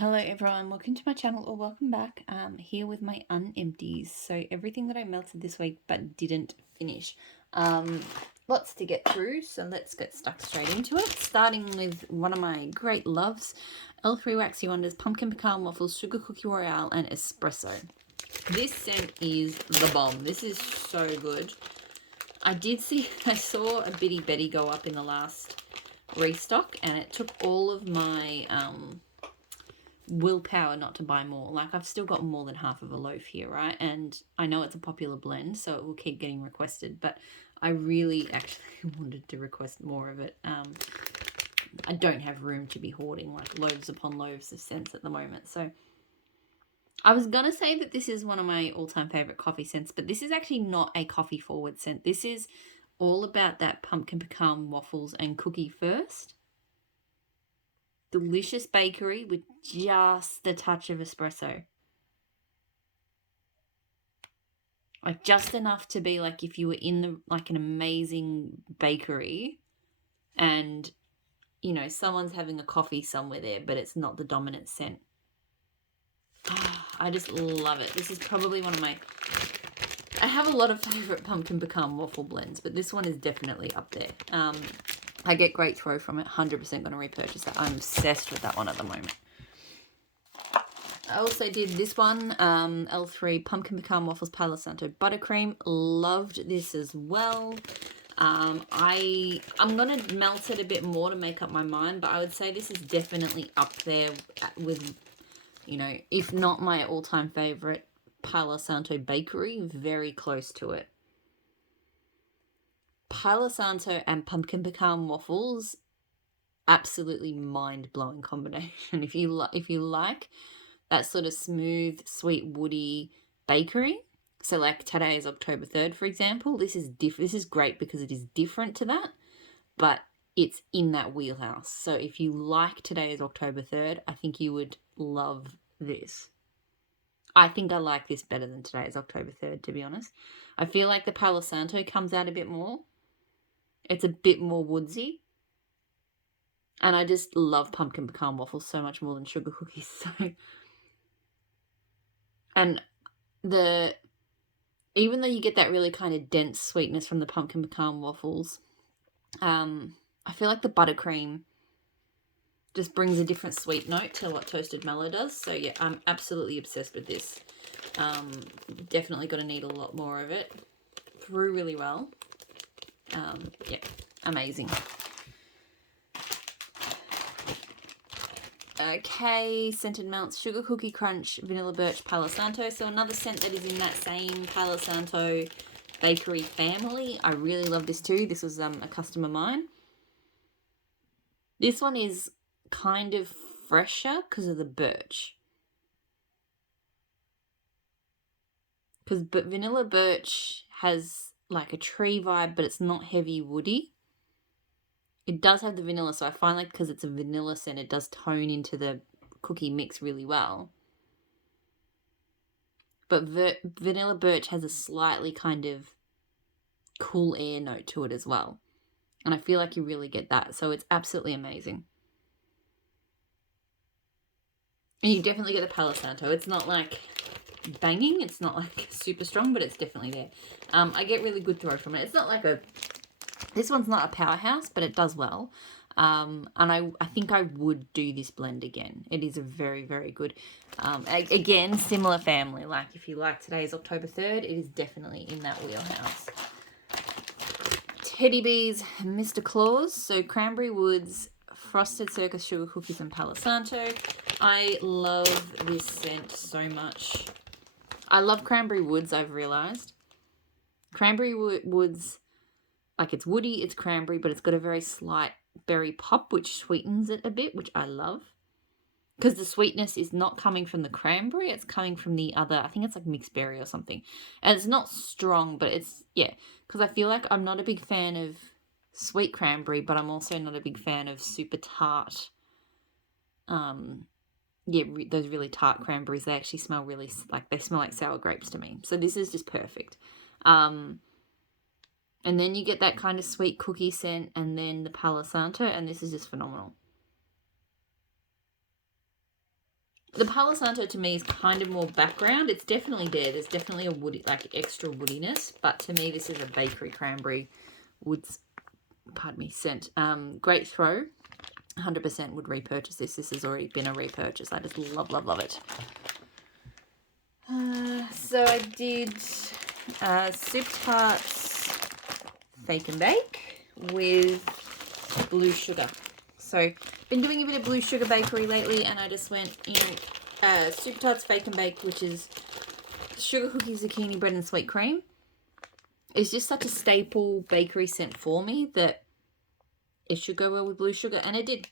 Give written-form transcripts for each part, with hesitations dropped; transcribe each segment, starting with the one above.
Hello everyone, welcome to my channel or welcome back. Here with my unempties. So everything that I melted this week but didn't finish. Lots to get through, so let's get stuck straight into it. Starting with one of my great loves, L3 Waxy Wonders Pumpkin Pecan Waffles, Sugar Cookie Royale and Espresso. This scent is the bomb. This is so good. I saw a Bitty Betty go up in the last restock and it took all of my willpower not to buy more. Like, I've still got more than half of a loaf here, right? And I know it's a popular blend, so it will keep getting requested, but I really actually wanted to request more of it. I don't have room to be hoarding like loaves upon loaves of scents at the moment. So I was gonna say that this is one of my all-time favorite coffee scents, but this is actually not a coffee forward scent. This is all about that pumpkin pecan waffles and cookie first. Delicious bakery with just the touch of espresso. Like, just enough to be like if you were in an amazing bakery and, you know, someone's having a coffee somewhere there, but it's not the dominant scent. Oh, I just love it. This is probably one of my... I have a lot of favorite pumpkin pecan waffle blends, but this one is definitely up there. I get great throw from it. 100% going to repurchase that. I'm obsessed with that one at the moment. I also did this one, L3 Pumpkin Pecan Waffles Palo Santo Buttercream. Loved this as well. I'm going to melt it a bit more to make up my mind, but I would say this is definitely up there with, you know, if not my all-time favorite, Palo Santo Bakery, very close to it. Palo Santo and pumpkin pecan waffles, absolutely mind-blowing combination. If you like that sort of smooth, sweet, woody bakery, so like today is October 3rd, for example, this is great because it is different to that, but it's in that wheelhouse. So if you like today is October 3rd, I think you would love this. I think I like this better than today is October 3rd, to be honest. I feel like the Palo Santo comes out a bit more. It's a bit more woodsy. And I just love pumpkin pecan waffles so much more than sugar cookies. So, and even though you get that really kind of dense sweetness from the pumpkin pecan waffles, I feel like the buttercream just brings a different sweet note to what Toasted Mallow does. So yeah, I'm absolutely obsessed with this. Definitely going to need a lot more of it. Through really well. Yeah, amazing. Okay, Scented Melts, Sugar Cookie Crunch, Vanilla Birch, Palo Santo. So another scent that is in that same Palo Santo bakery family. I really love this too. This was a customer of mine. This one is kind of fresher because of the birch. But Vanilla Birch has like a tree vibe, but it's not heavy woody. It does have the vanilla, so I find like because it's a vanilla scent, it does tone into the cookie mix really well. But Vanilla Birch has a slightly kind of cool air note to it as well. And I feel like you really get that. So it's absolutely amazing. And you definitely get the Palo Santo. It's not like banging. It's not like super strong, but it's definitely there. I get really good throw from it. It's not like this one's not a powerhouse, but it does well. And I think I would do this blend again. It is a very, very good, again, similar family. Like if you like today's October 3rd, it is definitely in that wheelhouse. Teddy Bees, Mr. Claus. So Cranberry Woods, Frosted Circus Sugar Cookies and Palo Santo. I love this scent so much. I love Cranberry Woods, I've realised. Cranberry Woods, like it's woody, it's cranberry, but it's got a very slight berry pop, which sweetens it a bit, which I love. Because the sweetness is not coming from the cranberry, it's coming from the other, I think it's like mixed berry or something. And it's not strong, but it's, yeah. Because I feel like I'm not a big fan of sweet cranberry, but I'm also not a big fan of super tart. Yeah, those really tart cranberries, they actually smell really, they smell like sour grapes to me. So this is just perfect. And then you get that kind of sweet cookie scent and then the Palo Santo, and this is just phenomenal. The Palo Santo to me is kind of more background. It's definitely there. There's definitely a woody, like extra woodiness. But to me, this is a bakery cranberry woods, pardon me, scent. Great throw. 100% would repurchase this. This has already been a repurchase. I just love, love, love it. So I did Super Tarts Fake and Bake with blue sugar. So been doing a bit of blue sugar bakery lately, and I just went, Super Tarts Fake and Bake, which is sugar cookies, zucchini bread, and sweet cream. It's just such a staple bakery scent for me that it should go well with blue sugar, and it did.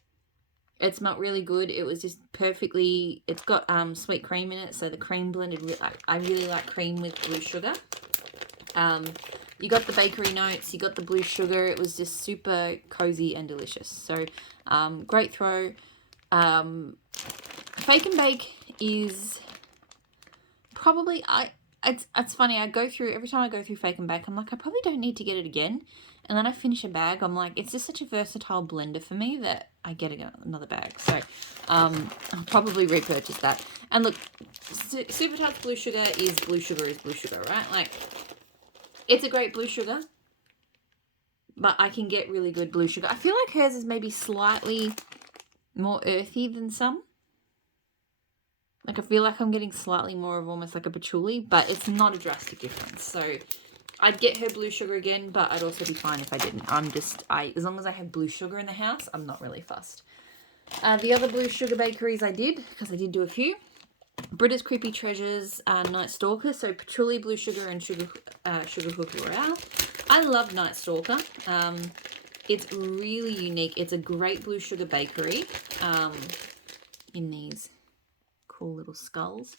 It smelled really good. It was just perfectly. It's got sweet cream in it, so the cream blended. I really like cream with blue sugar. You got the bakery notes. You got the blue sugar. It was just super cozy and delicious. So, great throw. Fake and Bake is probably It's funny. I go through every time I go through Fake and Bake. I'm like, I probably don't need to get it again. And then I finish a bag. I'm like, it's just such a versatile blender for me that I get another bag. So I'll probably repurchase that. And look, Super Tarts Blue Sugar is blue sugar, right? Like, it's a great blue sugar, but I can get really good blue sugar. I feel like hers is maybe slightly more earthy than some. Like, I feel like I'm getting slightly more of almost like a patchouli, but it's not a drastic difference. So I'd get her blue sugar again, but I'd also be fine if I didn't. As long as I have blue sugar in the house, I'm not really fussed. The other blue sugar bakeries I did, because I did do a few. Brita's Creepy Treasures Night Stalker, so patchouli, blue sugar, and sugar cookie royale. I love Night Stalker. It's really unique. It's a great blue sugar bakery in these cool little skulls.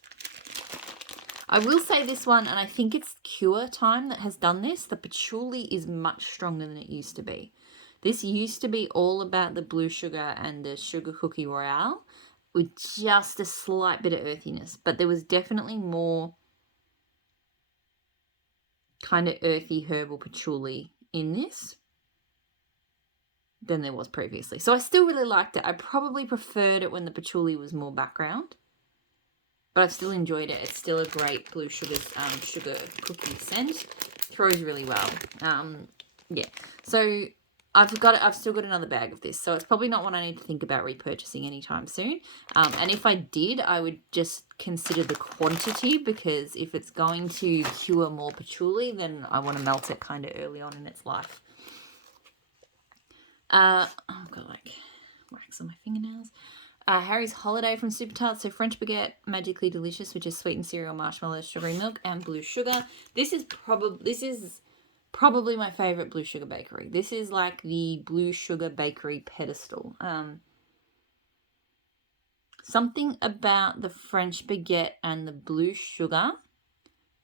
I will say this one, and I think it's Cure Time that has done this. The patchouli is much stronger than it used to be. This used to be all about the blue sugar and the sugar cookie royale with just a slight bit of earthiness, but there was definitely more kind of earthy herbal patchouli in this than there was previously. So I still really liked it. I probably preferred it when the patchouli was more background, but I've still enjoyed it. It's still a great blue sugar cookie scent. Throws really well. Yeah. So I've still got another bag of this. So it's probably not one I need to think about repurchasing anytime soon. And if I did, I would just consider the quantity, because if it's going to cure more patchouli, then I want to melt it kind of early on in its life. I've got like wax on my fingernails. Harry's Holiday from Super Tarts, so French Baguette, Magically Delicious, which is sweetened cereal, marshmallows, sugary milk, and blue sugar. This is probably my favorite blue sugar bakery. This is like the blue sugar bakery pedestal. Something about the French Baguette and the blue sugar,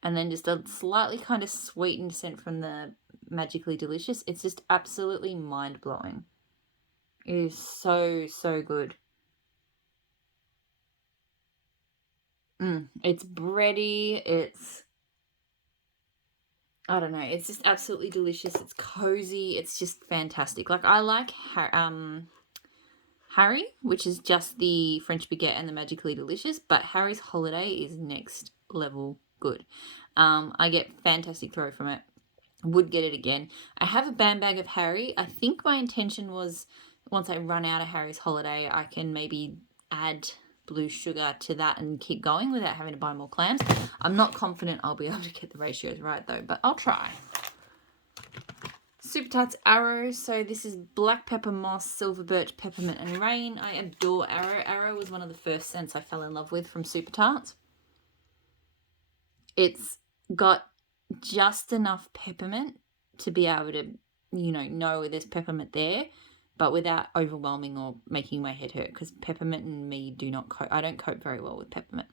and then just a slightly kind of sweetened scent from the Magically Delicious. It's just absolutely mind-blowing. It is so, so good. It's bready. I don't know. It's just absolutely delicious. It's cozy. It's just fantastic. Like, I like Harry, which is just the French Baguette and the Magically Delicious, but Harry's Holiday is next level good. I get fantastic throw from it. Would get it again. I have a bag of Harry. I think my intention was, once I run out of Harry's Holiday, I can maybe add blue sugar to that and keep going without having to buy more clams. I'm not confident I'll be able to get the ratios right though, but I'll try. Super Tarts Arrow. So this is black pepper moss, silver birch, peppermint, and rain. I adore Arrow. Arrow was one of the first scents I fell in love with from Super Tarts. It's got just enough peppermint to be able to, know there's peppermint there, but without overwhelming or making my head hurt, because peppermint and me do not cope. I don't cope very well with peppermint.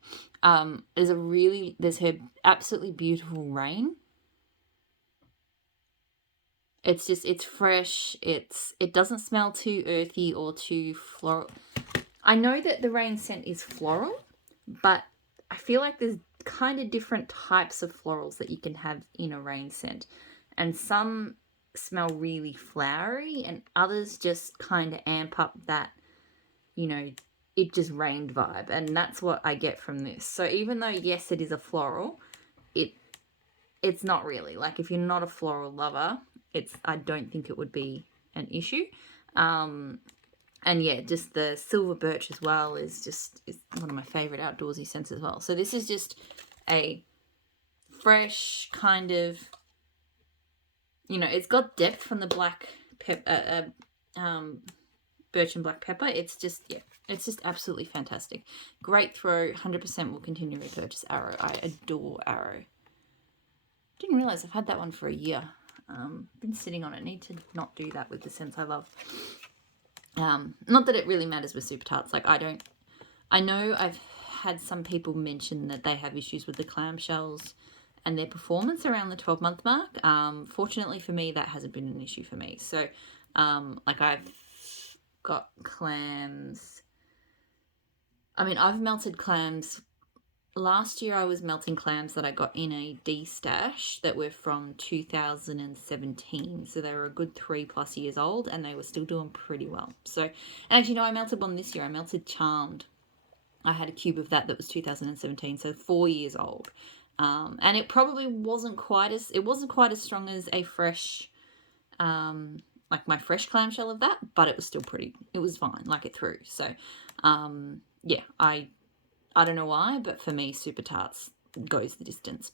There's her absolutely beautiful rain. It's fresh. It doesn't smell too earthy or too floral. I know that the rain scent is floral, but I feel like there's kind of different types of florals that you can have in a rain scent, and some smell really flowery and others just kind of amp up that it just rained vibe, and that's what I get from this. So even though, yes, it is a floral, it's not really. Like, if you're not a floral lover, I don't think it would be an issue. And yeah, just the silver birch as well is one of my favorite outdoorsy scents as well. So this is just a fresh kind of, it's got depth from the black birch and black pepper. It's just, yeah, it's just absolutely fantastic. Great throw. 100% will continue to repurchase Arrow. I adore Arrow. Didn't realize I've had that one for a year. Been sitting on it. Need to not do that with the scents I love. Not that it really matters with Super Tarts. Like, I know I've had some people mention that they have issues with the clamshells and their performance around the 12-month mark. Fortunately for me, that hasn't been an issue for me. So, like, I've got clams. I mean, I've melted clams. Last year I was melting clams that I got in a D-stash that were from 2017. So they were a good 3+ years old, and they were still doing pretty well. So, and actually, no, I melted one this year. I melted Charmed. I had a cube of that was 2017, so 4 years old. And it probably wasn't quite as strong as a fresh, like my fresh clamshell of that, but it was still it was fine, like it threw. So, yeah, I don't know why, but for me, Super Tarts goes the distance.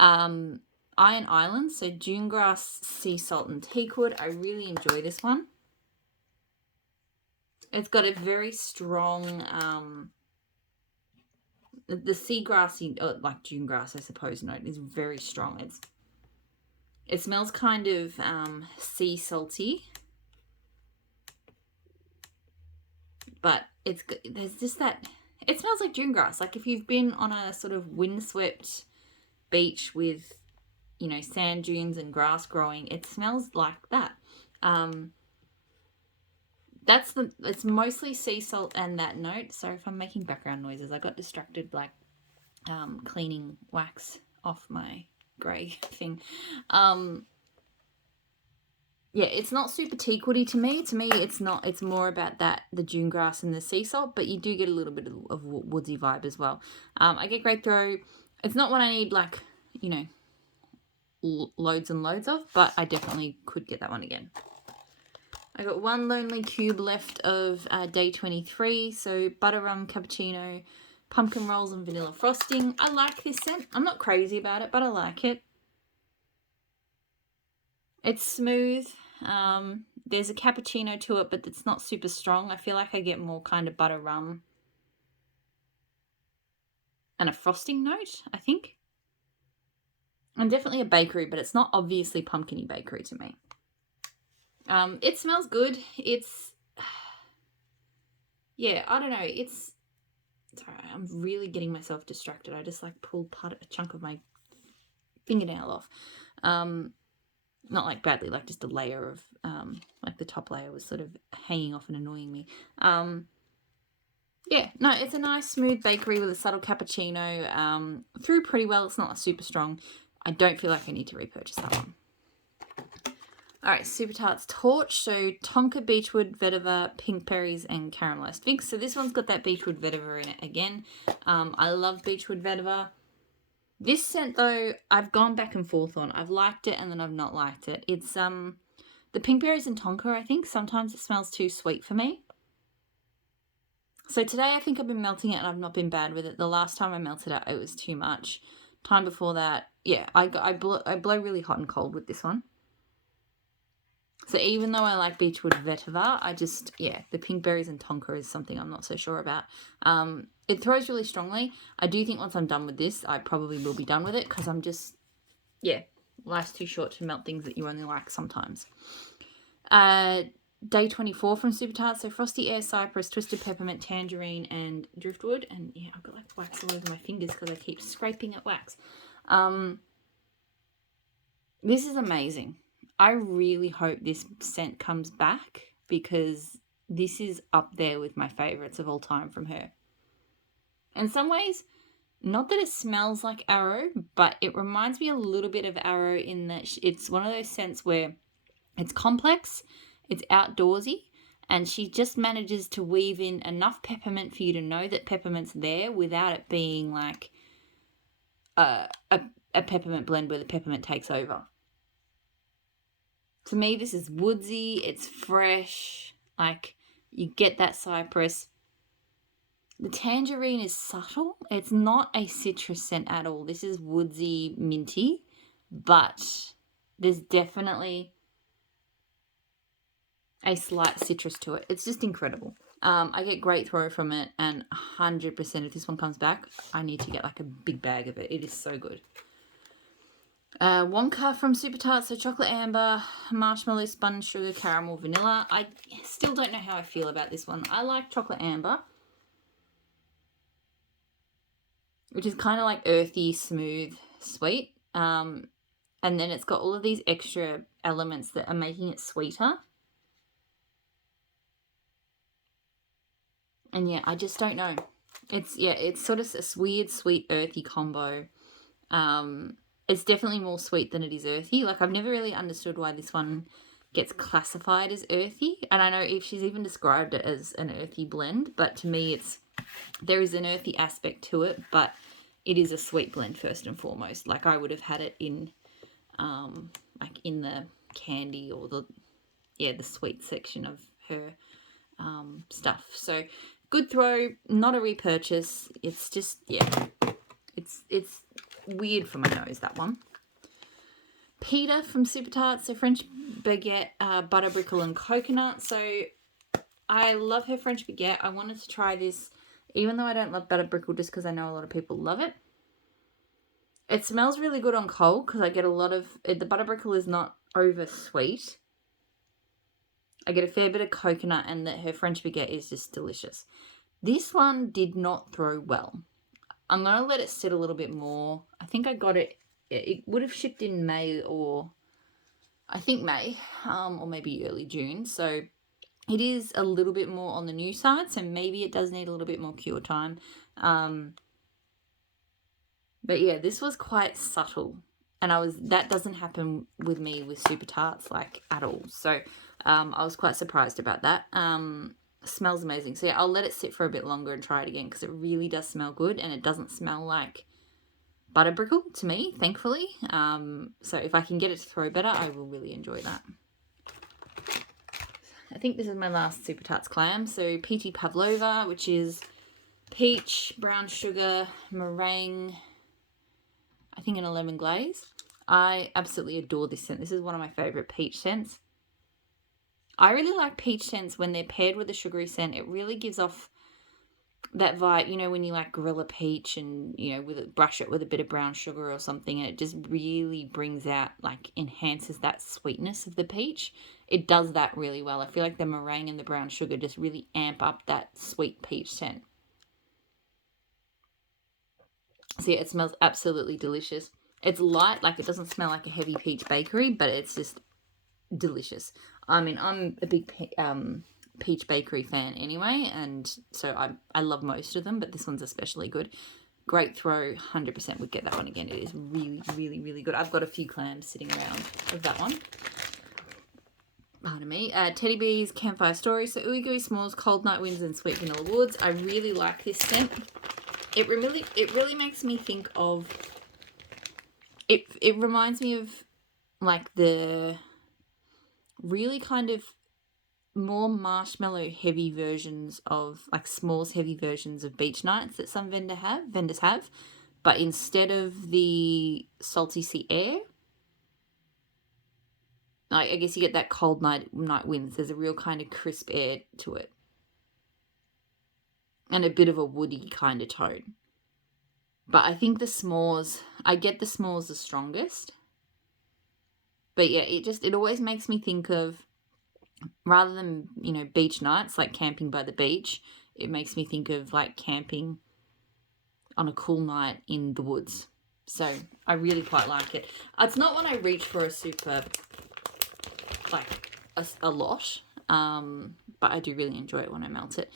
Iron Island, so Dune Grass, Sea Salt, and Teakwood. I really enjoy this one. It's got a very strong, the seagrassy, like Dune Grass, I suppose, note is very strong. It smells kind of sea salty, but there's just that. It smells like dune grass. Like if you've been on a sort of windswept beach with, sand dunes and grass growing, it smells like that. It's mostly sea salt and that note. Sorry if I'm making background noises. I got distracted like cleaning wax off my grey thing. Yeah, it's not super teakwoody to me. To me, it's not. It's more about the dune grass and the sea salt, but you do get a little bit of woodsy vibe as well. I get great throw. It's not what I need, like, loads and loads of, but I definitely could get that one again. I got one lonely cube left of day 23. So butter rum cappuccino, pumpkin rolls, and vanilla frosting. I like this scent. I'm not crazy about it, but I like it. It's smooth. There's a cappuccino to it, but it's not super strong. I feel like I get more kind of butter rum and a frosting note, I think. And definitely a bakery, but it's not obviously pumpkin-y bakery to me. It smells good. Yeah, I don't know. Sorry, I'm really getting myself distracted. I just like pulled a chunk of my fingernail off. Not like badly, like just a layer of, like the top layer was sort of hanging off and annoying me. Yeah, no, it's a nice smooth bakery with a subtle cappuccino. Through pretty well. It's not super strong. I don't feel like I need to repurchase that one. All right, Super Tarts Torch. So Tonka Beechwood Vetiver, Pink Berries, and Caramelized Figs. So this one's got that Beechwood Vetiver in it again. I love Beechwood Vetiver. This scent, though, I've gone back and forth on. I've liked it and then I've not liked it. It's the pink berries and tonka, I think. Sometimes it smells too sweet for me. So today I think I've been melting it and I've not been bad with it. The last time I melted it, it was too much. Time before that, yeah, I blow really hot and cold with this one. So even though I like Beechwood Vetiver, the pink berries and tonka is something I'm not so sure about. It throws really strongly. I do think once I'm done with this, I probably will be done with it because I'm just, life's too short to melt things that you only like sometimes. Day 24 from Super Tarts. So Frosty Air Cypress, Twisted Peppermint, Tangerine, and Driftwood. And yeah, I've got like wax all over my fingers because I keep scraping at wax. This is amazing. I really hope this scent comes back because this is up there with my favorites of all time from her. In some ways, not that it smells like Arrow, but it reminds me a little bit of Arrow in that it's one of those scents where it's complex, it's outdoorsy, And she just manages to weave in enough peppermint for you to know that peppermint's there without it being like a peppermint blend where the peppermint takes over. To me, this is woodsy, it's fresh, like you get that cypress. The tangerine is subtle. It's not a citrus scent at all. This is woodsy, minty, but there's definitely a slight citrus to it. It's just incredible. I get great throw from it, and 100% if this one comes back, I need to get like a big bag of it. It is so good. Wonka from Super Tarts, so chocolate amber, marshmallow, sponge, sugar, caramel, vanilla. I still don't know how I feel about this one. I like chocolate amber, which is kind of like earthy, smooth, sweet. And then it's got all of these extra elements that are making it sweeter. And yeah, I just don't know. It's sort of a weird, sweet, earthy combo. It's definitely more sweet than it is earthy. Like, I've never really understood why this one gets classified as earthy. And I know if she's even described it as an earthy blend, but to me there is an earthy aspect to it, but it is a sweet blend first and foremost. Like, I would have had it in like in the candy or the sweet section of her stuff. So good throw, not a repurchase. It's just, it's weird for my nose, that one. Peter from Super Tarts, so French baguette, butter brickle and coconut. So I love her French baguette. I wanted to try this, even though I don't love butter brickle, just because I know a lot of people love it. It smells really good on cold because I get a lot of the butter brickle is not over sweet. I get a fair bit of coconut, and that her French baguette is just delicious. This one did not throw well. I'm going to let it sit a little bit more. I think I got it. It would have shipped in May or maybe early June. So it is a little bit more on the new side. So maybe it does need a little bit more cure time. But yeah, this was quite subtle. And that doesn't happen with me with Super Tarts like at all. So I was quite surprised about that. Smells amazing. So yeah, I'll let it sit for a bit longer and try it again because it really does smell good, and it doesn't smell like butter brickle to me, thankfully. So if I can get it to throw better, I will really enjoy that. I think this is my last Super Tarts clam. So Peachy Pavlova, which is peach, brown sugar, meringue, I think an lemon glaze. I absolutely adore this scent. This is one of my favorite peach scents. I really like peach scents when they're paired with a sugary scent. It really gives off that vibe, you know, when you like grill a peach and, you know, brush it with a bit of brown sugar or something, and it just really brings out, like, enhances that sweetness of the peach. It does that really well. I feel like the meringue and the brown sugar just really amp up that sweet peach scent. So yeah, it smells absolutely delicious. It's light, like it doesn't smell like a heavy peach bakery, but it's just delicious. I mean, I'm a big peach bakery fan anyway, and so I love most of them, but this one's especially good. Great throw, 100% would get that one again. It is really, really, really good. I've got a few clams sitting around of that one. Pardon me. Teddy Bees, Campfire Story. So Ooey Gooey S'mores, Cold Night Winds and Sweet Vanilla Woods. I really like this scent. It really makes me think of, it reminds me of like the really kind of more marshmallow heavy versions of, like s'mores heavy versions of beach nights that some vendors have, but instead of the salty sea air, like, I guess you get that cold night winds. There's a real kind of crisp air to it, and a bit of a woody kind of tone. But I think the s'mores, I get the s'mores the strongest. But yeah, it always makes me think of, rather than, you know, beach nights, like camping by the beach, it makes me think of like camping on a cool night in the woods. So I really quite like it. It's not one I reach for a super, like a lot, but I do really enjoy it when I melt it.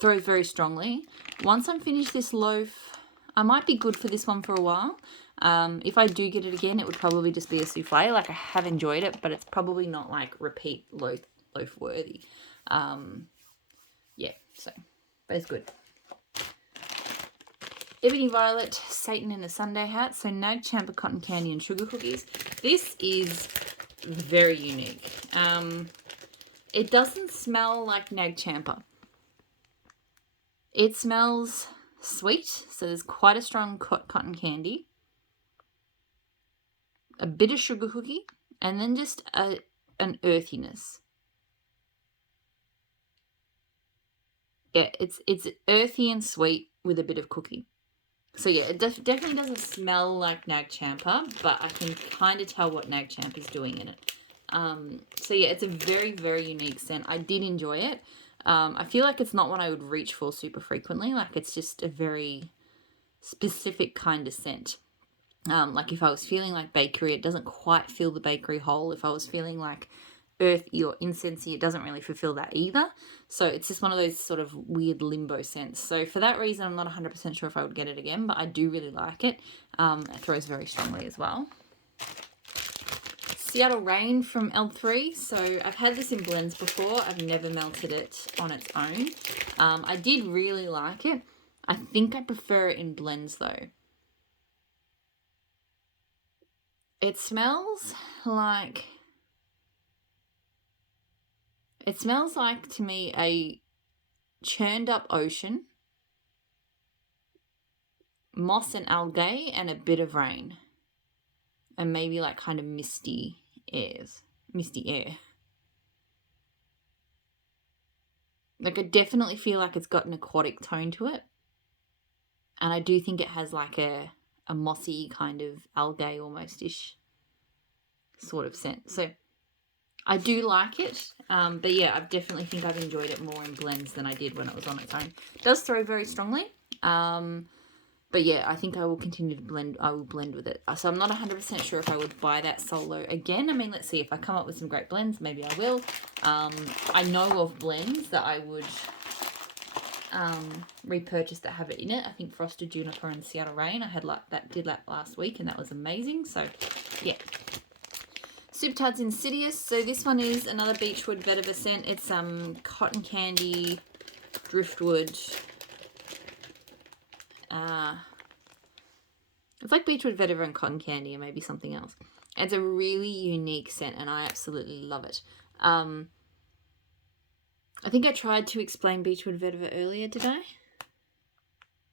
Throws very strongly. Once I'm finished this loaf, I might be good for this one for a while. If I do get it again, it would probably just be a souffle. Like, I have enjoyed it, but it's probably not like repeat loaf worthy. Yeah, so, but it's good. Ebony Violet, Satan in a Sunday Hat. So Nag Champa cotton candy and sugar cookies. This is very unique. It doesn't smell like Nag Champa. It smells sweet, so there's quite a strong cotton candy, a bit of sugar cookie, and then just an earthiness. Yeah, it's earthy and sweet with a bit of cookie. So yeah, it definitely doesn't smell like Nag Champa, but I can kind of tell what Nag Champa is doing in it. So yeah, it's a very, very unique scent. I did enjoy it. I feel like it's not one I would reach for super frequently. Like, it's just a very specific kind of scent. Like, if I was feeling like bakery, it doesn't quite fill the bakery hole. If I was feeling like earthy or incensey, it doesn't really fulfill that either. So it's just one of those sort of weird limbo scents. So for that reason, I'm not 100% sure if I would get it again, but I do really like it. It throws very strongly as well. Seattle Rain from L3. So I've had this in blends before. I've never melted it on its own. I did really like it. I think I prefer it in blends though. It smells like to me a churned up ocean, moss and algae, and a bit of rain. And maybe like kind of misty air. Like, I definitely feel like it's got an aquatic tone to it. And I do think it has like a mossy kind of algae almost-ish sort of scent. So I do like it. But yeah, I definitely think I've enjoyed it more in blends than I did when it was on its own. It does throw very strongly. But yeah, I think I will continue to blend. I will blend with it. So I'm not 100% sure if I would buy that solo again. I mean, let's see. If I come up with some great blends, maybe I will. I know of blends that I would repurchase that have it in it. I think Frosted Juniper and Seattle Rain. I had did that last week, and that was amazing. So yeah. Super Tarts Insidious. So this one is another Beechwood Vetiver scent. It's cotton candy, driftwood. It's like Beechwood Vetiver and cotton candy, and maybe something else. It's a really unique scent, and I absolutely love it. I think I tried to explain Beechwood Vetiver earlier, did I?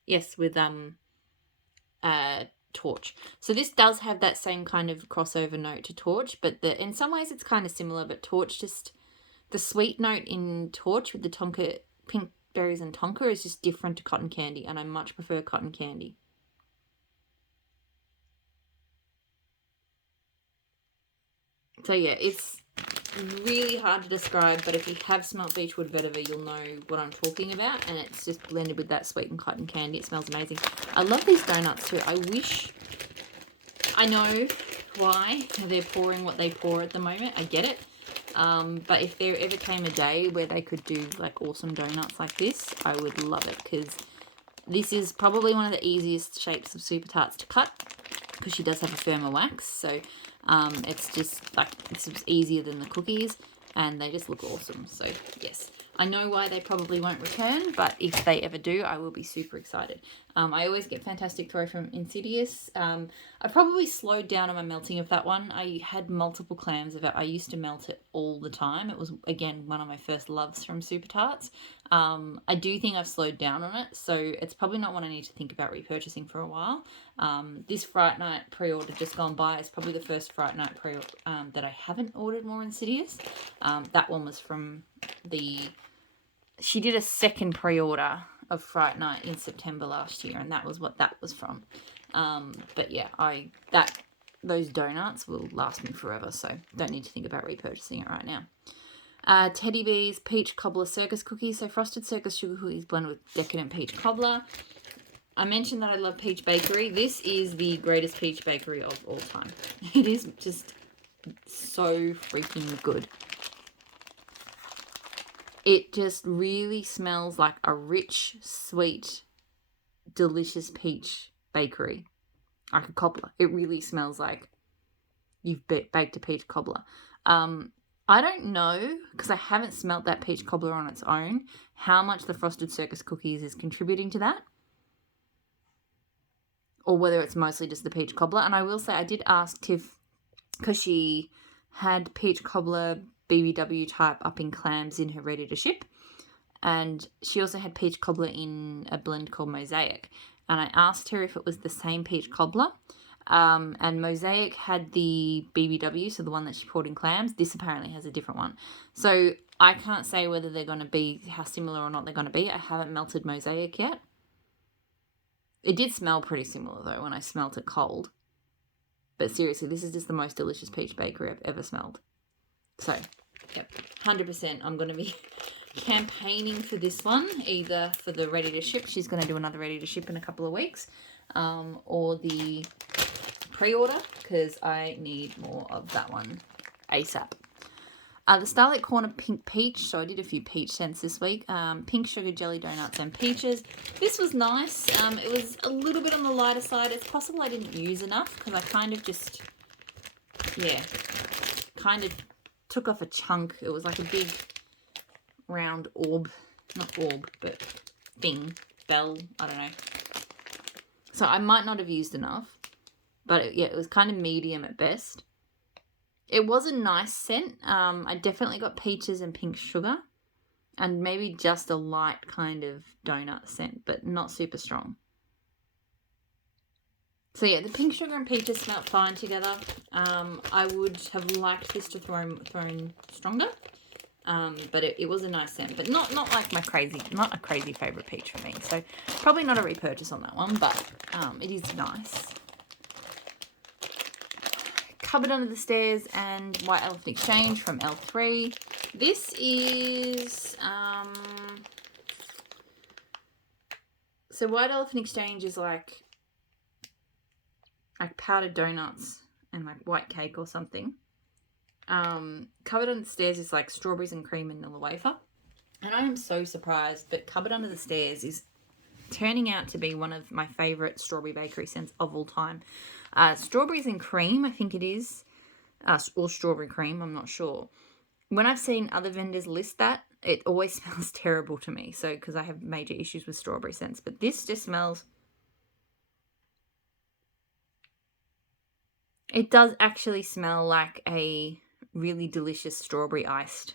Yes, with Torch. So this does have that same kind of crossover note to Torch, but in some ways it's kind of similar, but Torch, just the sweet note in Torch with the tonka, pink berries and tonka, is just different to cotton candy, and I much prefer cotton candy. So yeah, it's really hard to describe, but if you have smelt Beechwood Vetiver, you'll know what I'm talking about, and it's just blended with that sweet and cotton candy. It smells amazing. I love these donuts too. I know why they're pouring what they pour at the moment. I get it. But if there ever came a day where they could do like awesome donuts like this, I would love it, because this is probably one of the easiest shapes of Super Tarts to cut, because she does have a firmer wax. So it's just like, it's easier than the cookies, and they just look awesome. So yes, I know why they probably won't return, but if they ever do, I will be super excited. I always get fantastic throw from Insidious. I probably slowed down on my melting of that one. I had multiple clams of it. I used to melt it all the time. It was, again, one of my first loves from Super Tarts. I do think I've slowed down on it, so it's probably not one I need to think about repurchasing for a while. This Fright Night pre-order just gone by is probably the first Fright Night that I haven't ordered more Insidious. That one was from she did a second pre-order of Fright Night in September last year, and that was what that was from. But yeah, those donuts will last me forever, so don't need to think about repurchasing it right now. Teddy Bees Peach Cobbler Circus Cookies. So Frosted Circus Sugar Cookies blended with Decadent Peach Cobbler. I mentioned that I love Peach Bakery. This is the greatest peach bakery of all time. It is just so freaking good. It just really smells like a rich, sweet, delicious peach bakery. Like a cobbler. It really smells like you've baked a peach cobbler. I don't know, because I haven't smelt that peach cobbler on its own, how much the Frosted Circus cookies is contributing to that, or whether it's mostly just the peach cobbler. And I will say, I did ask Tiff, because she had peach cobbler BBW type up in clams in her ready to ship, and she also had peach cobbler in a blend called Mosaic. And I asked her if it was the same peach cobbler. And Mosaic had the BBW, so the one that she poured in clams. This apparently has a different one. So I can't say whether they're going to be, how similar or not they're going to be. I haven't melted Mosaic yet. It did smell pretty similar, though, when I smelt it cold. But seriously, this is just the most delicious peach bakery I've ever smelled. So, yep, 100% I'm going to be campaigning for this one, either for the ready to ship. She's going to do another ready to ship in a couple of weeks, or the pre-order, because I need more of that one ASAP. The Starlit Corner Pink Peach. So I did a few peach scents this week. Pink Sugar Jelly Donuts and Peaches. This was nice. It was a little bit on the lighter side. It's possible I didn't use enough because I kind of just, kind of took off a chunk. It was like a big round orb. Not orb, but thing. Bell. I don't know. So I might not have used enough. But it was kind of medium at best. It was a nice scent. I definitely got peaches and pink sugar. And maybe just a light kind of donut scent, but not super strong. So yeah, the pink sugar and peaches smelled fine together. I would have liked this to thrown stronger. But it was a nice scent. But not like not a crazy favourite peach for me. So probably not a repurchase on that one, but it is nice. Cupboard Under the Stairs and White Elephant Exchange from L3. This is, so White Elephant Exchange is like powdered donuts and like white cake or something. Cupboard Under the Stairs is like strawberries and cream and vanilla wafer. And I am so surprised, but Cupboard Under the Stairs is turning out to be one of my favourite strawberry bakery scents of all time. Strawberries and cream, I think it is. Or strawberry cream, I'm not sure. When I've seen other vendors list that, it always smells terrible to me. So, because I have major issues with strawberry scents. But this just smells... It does actually smell like a really delicious strawberry iced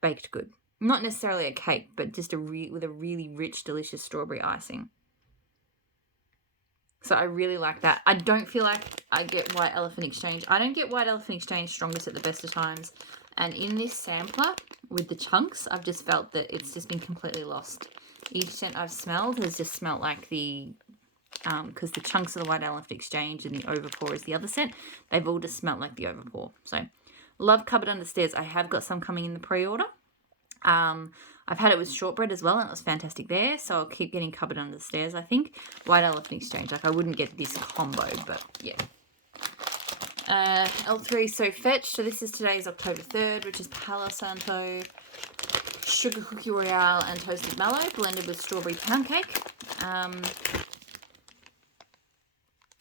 baked good. Not necessarily a cake, but just with a really rich, delicious strawberry icing. So I really like that. I don't feel like I get White Elephant Exchange. I don't get White Elephant Exchange strongest at the best of times. And in this sampler, with the chunks, I've just felt that it's just been completely lost. Each scent I've smelled has just smelled like the... because the chunks of the White Elephant Exchange and the Overpour is the other scent. They've all just smelled like the Overpour. So, love Cupboard Under the Stairs. I have got some coming in the pre-order. I've had it with shortbread as well, and it was fantastic there. So I'll keep getting Cupboard Under the Stairs, I think. White Elephant Exchange. Like, I wouldn't get this combo, but yeah. L3 So Fetch. So this is today's October 3rd, which is Palo Santo, Sugar Cookie Royale, and Toasted Mallow, blended with strawberry pound cake.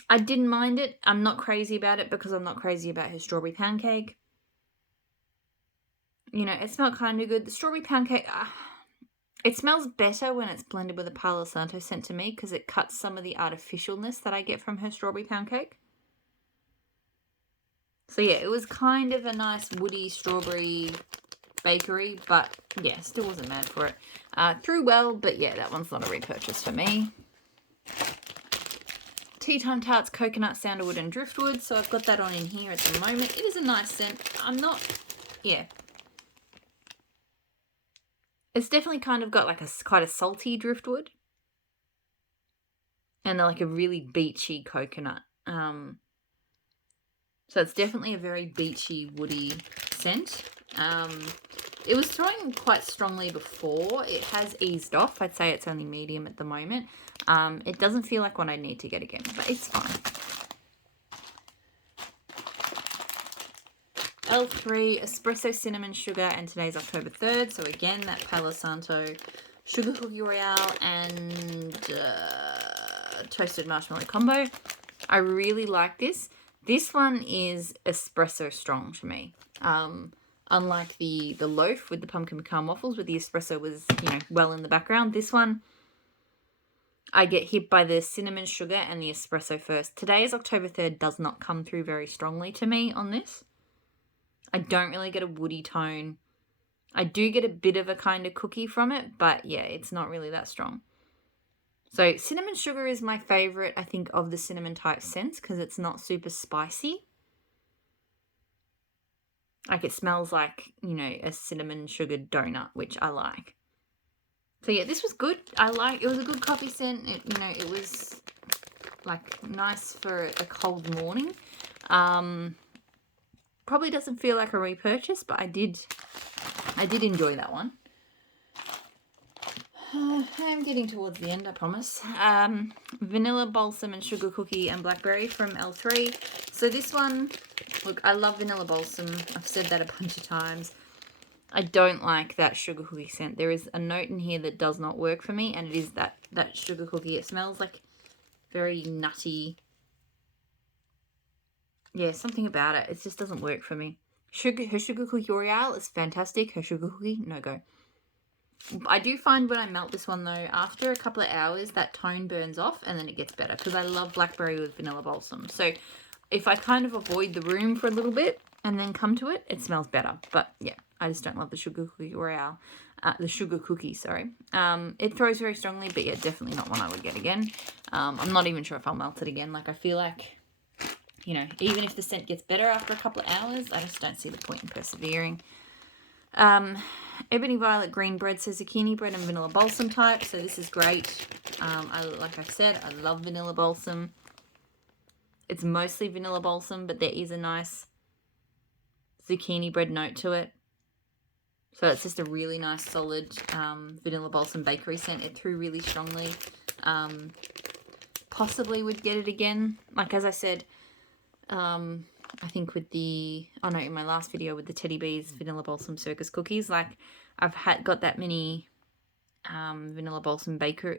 I didn't mind it. I'm not crazy about it because I'm not crazy about her strawberry pound cake. You know, it smelled kind of good. The strawberry pound cake, it smells better when it's blended with a Palo Santo scent to me because it cuts some of the artificialness that I get from her strawberry pound cake. So yeah, it was kind of a nice woody strawberry bakery, but yeah, still wasn't mad for it. Threw well, but yeah, that one's not a repurchase for me. Tea Time Tarts, Coconut, Sandalwood and Driftwood. So I've got that on in here at the moment. It is a nice scent. It's definitely kind of got like quite a salty driftwood. And like a really beachy coconut. So it's definitely a very beachy, woody scent. It was throwing quite strongly before. It has eased off. I'd say it's only medium at the moment. It doesn't feel like one I need to get again, but it's fine. L3 Espresso Cinnamon Sugar, and today's October 3rd. So again, that Palo Santo Sugar Cookie Royale and Toasted Marshmallow combo. I really like this. This one is espresso strong to me. Unlike the loaf with the pumpkin pecan waffles, where the espresso was, well in the background, this one, I get hit by the cinnamon sugar and the espresso first. Today's October 3rd does not come through very strongly to me on this. I don't really get a woody tone. I do get a bit of a kind of cookie from it, but yeah, it's not really that strong. So cinnamon sugar is my favorite, I think, of the cinnamon type scents because it's not super spicy. Like, it smells like, a cinnamon sugar donut, which I like. So yeah, this was good. It was a good coffee scent. It was like nice for a cold morning. Probably doesn't feel like a repurchase, but I did enjoy that one. I'm getting towards the end, I promise. Vanilla balsam and sugar cookie and blackberry from L3. So this one, look, I love vanilla balsam. I've said that a bunch of times. I don't like that sugar cookie scent. There is a note in here that does not work for me, and it is that sugar cookie. It smells like very nutty. Yeah, something about it. It just doesn't work for me. Her sugar cookie Royale is fantastic. Her sugar cookie, no go. I do find when I melt this one, though, after a couple of hours, that tone burns off and then it gets better because I love blackberry with vanilla balsam. So if I kind of avoid the room for a little bit and then come to it, it smells better. But yeah, I just don't love the sugar cookie Royale. The sugar cookie, sorry. It throws very strongly, but yeah, definitely not one I would get again. I'm not even sure if I'll melt it again. Like, I feel like, even if the scent gets better after a couple of hours, I just don't see the point in persevering. Ebony Violet Green Bread says zucchini bread and vanilla balsam type, so this is great. Like I said, I love vanilla balsam. It's mostly vanilla balsam, but there is a nice zucchini bread note to it. So it's just a really nice, solid vanilla balsam bakery scent. It threw really strongly. Possibly would get it again. Like, as I said, I think with in my last video with the Teddy Bees Vanilla Balsam Circus cookies, like, I've got that many vanilla balsam baker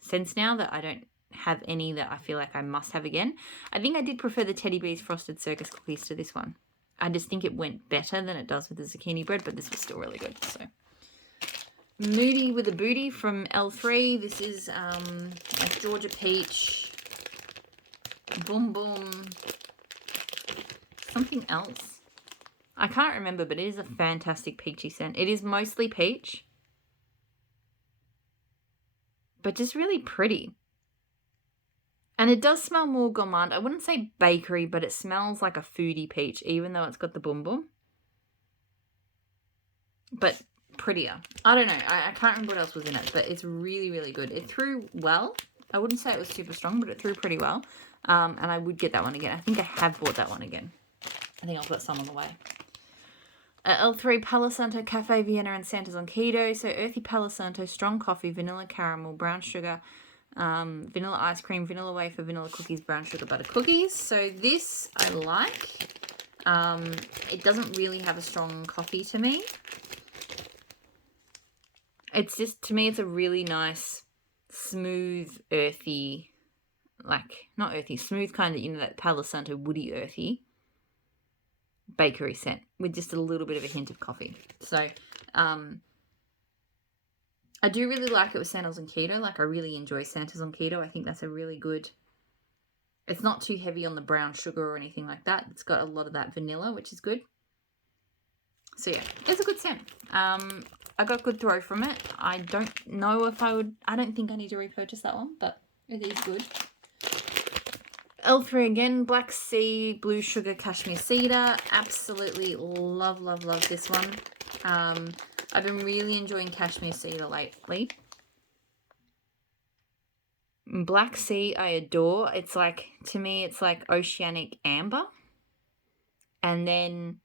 scents now that I don't have any that I feel like I must have again. I think I did prefer the Teddy Bees Frosted Circus cookies to this one. I just think it went better than it does with the zucchini bread, but this was still really good. So, Moody with a Booty from L3. This is a Georgia Peach. Boom Boom. Something else. I can't remember, but it is a fantastic peachy scent. It is mostly peach, but just really pretty. And it does smell more gourmand. I wouldn't say bakery, but it smells like a foodie peach, even though it's got the boom boom. But prettier. I don't know. I can't remember what else was in it, but it's really, really good. It threw well. I wouldn't say it was super strong, but it threw pretty well. And I would get that one again. I think I have bought that one again. I think I've got some on the way. L3 Palo Santo Cafe Vienna and Santa's on Keto. So earthy Palo Santo, strong coffee, vanilla caramel, brown sugar, vanilla ice cream, vanilla wafer, vanilla cookies, brown sugar butter cookies. So this I like. It doesn't really have a strong coffee to me. It's just, to me, it's a really nice, smooth, earthy, not earthy, smooth kind of, that Palo Santo woody earthy bakery scent with just a little bit of a hint of coffee. So I do really like it with Santa's on Keto. Like, I really enjoy Santa's on Keto. I think that's a really good, it's not too heavy on the brown sugar or anything like that. It's got a lot of that vanilla, which is good. So yeah, it's a good scent. I got good throw from it. I don't know if I don't think I need to repurchase that one, but it is good. L3 again, Black Sea, Blue Sugar, Cashmere Cedar. Absolutely love, love, love this one. I've been really enjoying Cashmere Cedar lately. Black Sea I adore. It's like, to me, it's like oceanic amber. And then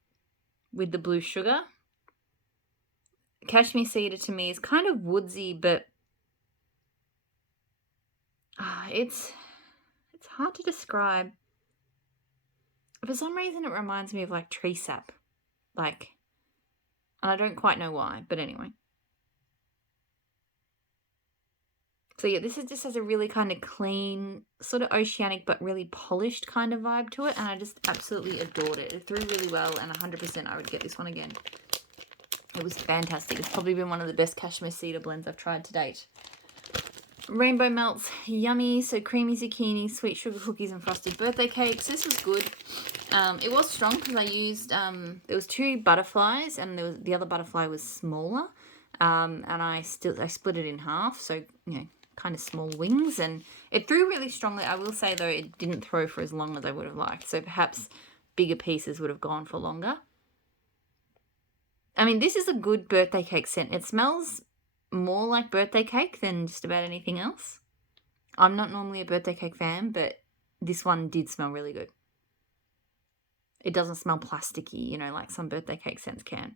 with the Blue Sugar, Cashmere Cedar to me is kind of woodsy, but it's hard to describe. For some reason, it reminds me of like tree sap. And I don't quite know why, but anyway. So yeah, this just has a really kind of clean, sort of oceanic, but really polished kind of vibe to it. And I just absolutely adored it. It threw really well, and 100% I would get this one again. It was fantastic. It's probably been one of the best cashmere cedar blends I've tried to date. Rainbow Melts, yummy. So creamy zucchini, sweet sugar cookies, and frosted birthday cakes. This was good. It was strong because I used, there was 2 butterflies, and the other butterfly was smaller. And I split it in half, so, you know, kind of small wings, and it threw really strongly. I will say, though, it didn't throw for as long as I would have liked, so perhaps bigger pieces would have gone for longer. I mean, this is a good birthday cake scent. It smells more like birthday cake than just about anything else. I'm not normally a birthday cake fan, but this one did smell really good. It doesn't smell plasticky, you know, like some birthday cake scents can.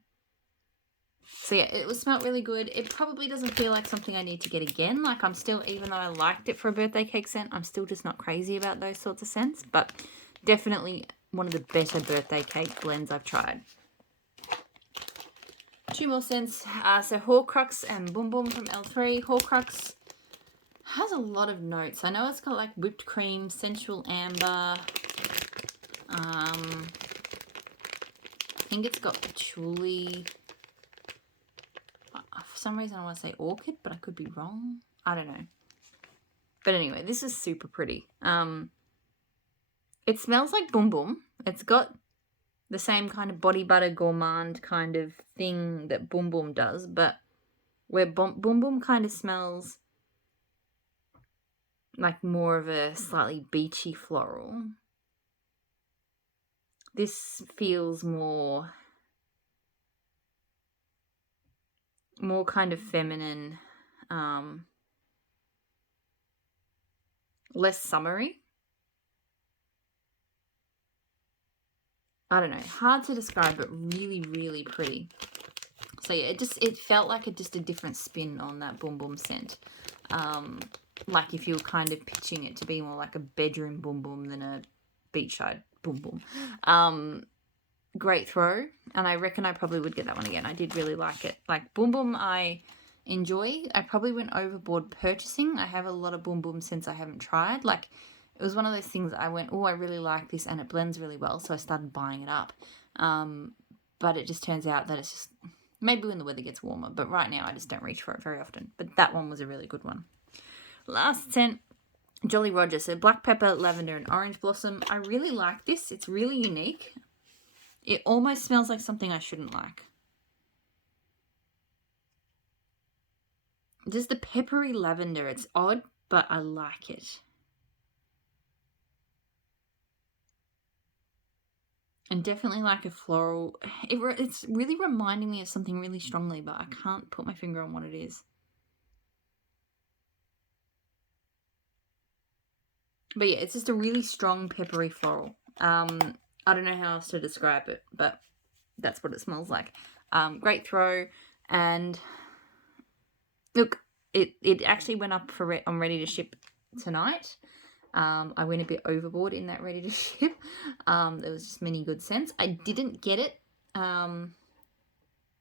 So yeah, it was smelled really good. It probably doesn't feel like something I need to get again. Like, I'm still, even though I liked it for a birthday cake scent, I'm still just not crazy about those sorts of scents. But definitely one of the better birthday cake blends I've tried. 2 more scents. So Horcrux and Boom Boom from L3. Horcrux has a lot of notes. I know it's got like whipped cream, sensual amber. I think it's got patchouli. For some reason I want to say orchid, but I could be wrong. I don't know. But anyway, this is super pretty. It smells like Boom Boom. It's got the same kind of body butter gourmand kind of thing that Boom Boom does, but where Boom Boom kind of smells like more of a slightly beachy floral, this feels more kind of feminine, less summery. I don't know, hard to describe, but really, really pretty. So yeah, it felt like just a different spin on that Boom Boom scent. Like if you were kind of pitching it to be more like a bedroom Boom Boom than a beachside Boom Boom. Great throw, and I reckon I probably would get that one again. I did really like it. Like Boom Boom I enjoy. I probably went overboard purchasing. I have a lot of Boom Boom scents I haven't tried. Like, it was one of those things I went, oh, I really like this, and it blends really well, so I started buying it up. But it just turns out that it's just, maybe when the weather gets warmer, but right now I just don't reach for it very often. But that one was a really good one. Last scent, Jolly Roger. So black pepper, lavender, and orange blossom. I really like this. It's really unique. It almost smells like something I shouldn't like. Just the peppery lavender. It's odd, but I like it. And definitely like a floral. It's really reminding me of something really strongly, but I can't put my finger on what it is. But yeah, it's just a really strong peppery floral. I don't know how else to describe it, but that's what it smells like. Great throw, and look, it actually went up on ready to ship tonight. I went a bit overboard in that ready to ship. There was just many good scents. I didn't get it,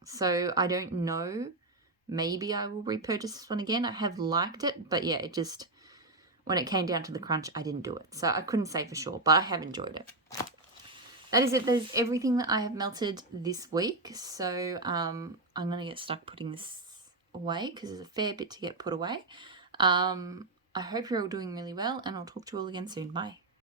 so I don't know. Maybe I will repurchase this one again. I have liked it, but yeah, it just, when it came down to the crunch, I didn't do it. So I couldn't say for sure, but I have enjoyed it. That is it. That is everything that I have melted this week. So I'm going to get stuck putting this away because there's a fair bit to get put away. I hope you're all doing really well, and I'll talk to you all again soon. Bye.